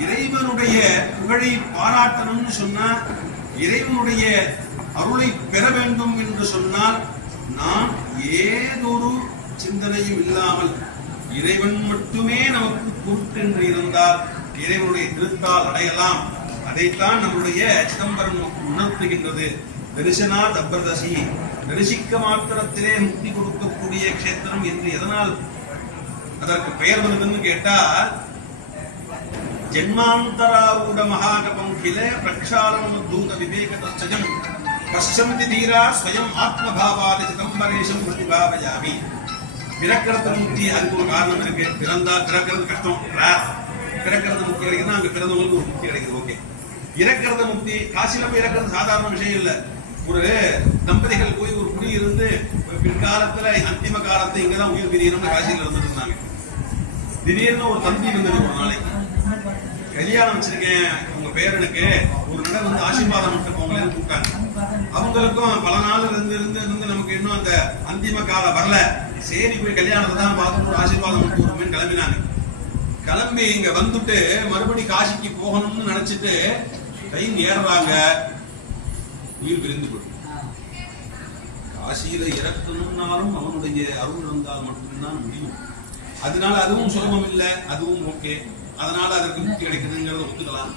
இறைவனுடைய புகழை பாராட்டணும்னு சொன்னா இறைவனுடைய அருளை பெற வேண்டும் என்று சொன்னால் நாம் ஏதொரு சிந்தனையும் இல்லாமல் இறைவன் மட்டுமே நமக்கு பொருட்டென்று இருந்தால் இறைவனுடைய திருத்தால் அடையலாம். அதைத்தான் நம்முடைய சிதம்பரம் நமக்கு உணர்த்துகின்றது. தரிசனா தபர்தசி தரிசிக்க மாத்திரத்திலே முக்தி கொடுக்கக்கூடிய க்ஷேத்திரம் என்று எதனால் அதற்கு பெயர் வந்ததுன்னு கேட்டால் ஜென்மாந்தராரூட மகாகபம் கில பிரக்ஷாலம் தூத விவேக தச்சஜம் பஷ்யந்தி தீரா ஸ்வயம் ஆத்மபாவாதி சிதம்பரேஷம் பிரதிபாவயாமி பிறக்கிறது முக்தி அதுக்கு ஒரு காரணம் இருக்கு பிறந்தா பிறக்கிறது கஷ்டம் பிறக்கிறது முக்தி கிடைக்குதுன்னா அங்க பிறந்தவங்களுக்கு ஒரு முக்தி கிடைக்குது ஓகே. இறக்கிறது முக்தி காசில போய் இறக்கிறது சாதாரண விஷயம் இல்ல. ஒரு தம்பதிகள் போய் ஒரு குடி இருந்து பிற்காலத்துல அந்திம காலத்தை இங்கதான் உயிர் பிரியணும்னு காசியில இருந்துட்டு இருந்தாங்க. திடீர்னு ஒரு தம்பி இருந்தது ஒரு நாளைக்கு. கல்யாணம் வச்சிருக்கேன். உங்க பேரனுக்கு ஒரு நடை வந்து ஆசீர்வாதம் மட்டும் போங்களேன்னு கூப்பிட்டாங்க அவங்களுக்கும் பல நாள் இருந்து இருந்து இருந்து நமக்கு இன்னும் அந்த அந்திம காலம் வரல. சரி போய் கல்யாணத்தை தான் பார்த்து ஒரு ஆசீர்வாதம் மட்டும் வருமேன்னு கிளம்பினாங்க. கிளம்பி இங்க வந்துட்டு மறுபடி காசிக்கு போகணும்னு நினைச்சிட்டு ட்ரெயின் ஏறுறாங்க. உயிர் பிரிந்து போயிடும். காசியில இறக்கணும்னாலும் அவனுடைய அருள் இருந்தால் மட்டும்தான் முடியும். அதனால அதுவும் சுலபம் இல்லை அதுவும் ஓகே அதனால அதற்கு முக்தி கிடைக்குதுங்கிறத ஒத்துக்கலாம்.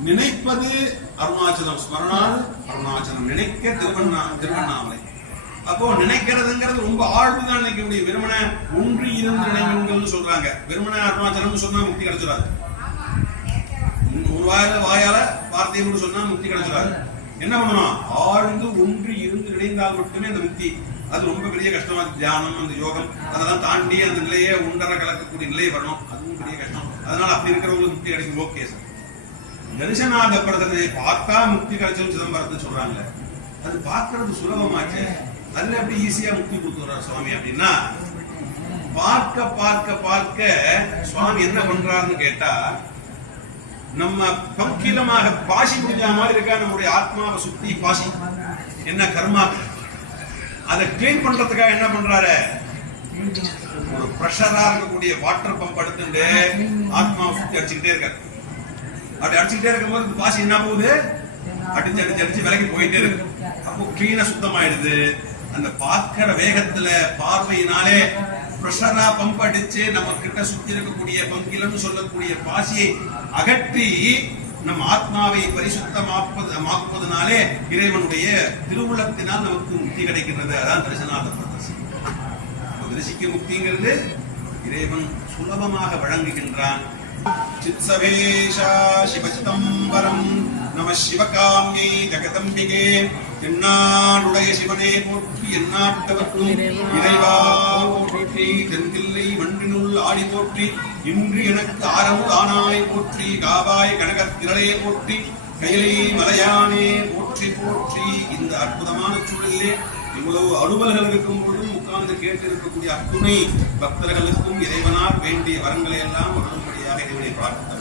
நினைப்பது அருணாச்சலம் ஸ்மரணால் அருணாச்சலம். நினைக்க திருவண்ணா திருவண்ணாமலை. அப்போ நினைக்கிறதுங்கிறது ரொம்ப ஆழ்வுதான் நினைக்க முடியும் வெறுமன இருந்து நினைவுங்கள்னு சொல்றாங்க. வெறுமன அருணாச்சலம்னு சொன்னா முக்தி கிடைச்சிடாது. ஒரு வாயால வாயால வார்த்தையை கூட சொன்னா முக்தி கிடைச்சிடாது. என்ன பண்ணணும்? ஆழ்ந்து ஒன்று இருந்து நினைந்தால் மட்டுமே அந்த முக்தி அது ரொம்ப பெரிய கஷ்டமா இருக்கு. தியானம் அந்த யோகம் அதெல்லாம் தாண்டி அந்த நிலையை உண்டர கலக்கக்கூடிய நிலை வரணும். அதுவும் பெரிய கஷ்டம். அதனால அப்படி இருக்கிறவங்களுக்கு முக்தி கிடைக்கும். Okay sir. தரிசனாத பிரதனை பார்த்தா முக்தி கிடைச்சோம் சிதம்பரத்தை சொல்றாங்க அது பார்க்கறது சுலபமாச்சு. அதுல எப்படி ஈஸியா முக்தி கொடுத்துறாரு சுவாமி அப்படின்னா பார்க்க பார்க்க பார்க்க சுவாமி என்ன பண்றாருன்னு கேட்டா நம்ம பங்கிலமாக பாசி முடிஞ்ச மாதிரி இருக்கா? நம்முடைய ஆத்மாவை சுத்தி பாசி என்ன கர்மா? அதை கிளீன் பண்றதுக்காக என்ன பண்றாரு? ஒரு ப்ரெஷரா இருக்கக்கூடிய வாட்டர் பம்ப் எடுத்துட்டு ஆத்மாவை சுத்தி அடிச்சுக்கிட்டே இருக்காரு. அப்படி அடிச்சுக்கிட்டே இருக்கும்போது போது பாசி என்ன போகுது அடிச்சு அடிச்சு அடிச்சு விலகி போயிட்டே இருக்கு. அப்போ கிளீனா சுத்தமாயிடுது. அந்த பார்க்கிற வேகத்துல பார்வையினாலே ப்ரெஷரா பம்ப் அடிச்சு நம்ம கிட்ட சுத்தி இருக்கக்கூடிய பங்கிலன்னு சொல்லக்கூடிய பாசியை அகற்றி நம் ஆத்மாவை பரிசுத்தமாப்பது இறைவனுடைய திருவுளத்தினால் நமக்கு முக்தி கிடைக்கின்றது. அதான் தரிசனாத தரிசிக்க முக்திங்கிறது இறைவன் சுலபமாக வழங்குகின்றான். சித்சவேஷா சிவசிதம்பரம் நம சிவகாமியை ஜெகதம்பிகே. எண்ணாடுடைய சிவனே போற்றி எண்ணாட்டவர்க்கும் இறைவா போற்றி தென்கில்லை மண்ணினுள் ஆடி போற்றி இன்று எனக்கு ஆரவு ஆனாய் போற்றி காவாய் கனகத்திரளே போற்றி கைலை மலையானே போற்றி போற்றி. இந்த அற்புதமான சூழலிலே இவ்வளவு அலுவல்கள் இருக்கும் பொழுதும் உட்கார்ந்து கேட்டு இருக்கக்கூடிய அத்துணை பக்தர்களுக்கும் இறைவனால் வேண்டிய வரங்களை எல்லாம் வரும்படியாக இறைவனை பார்த்து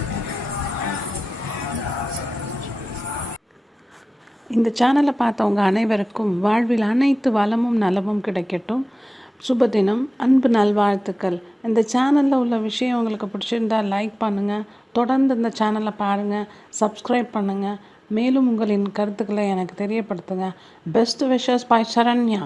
இந்த சேனலை பார்த்தவங்க அனைவருக்கும் வாழ்வில் அனைத்து வளமும் நலமும் கிடைக்கட்டும். சுபதினம் அன்பு நல்வாழ்த்துக்கள். இந்த சேனலில் உள்ள விஷயம் உங்களுக்கு பிடிச்சிருந்தா லைக் பண்ணுங்கள் தொடர்ந்து இந்த சேனலை பாருங்கள் சப்ஸ்கிரைப் பண்ணுங்கள் மேலும் உங்களின் கருத்துக்களை எனக்கு தெரியப்படுத்துங்க. Best wishes bye Saranya.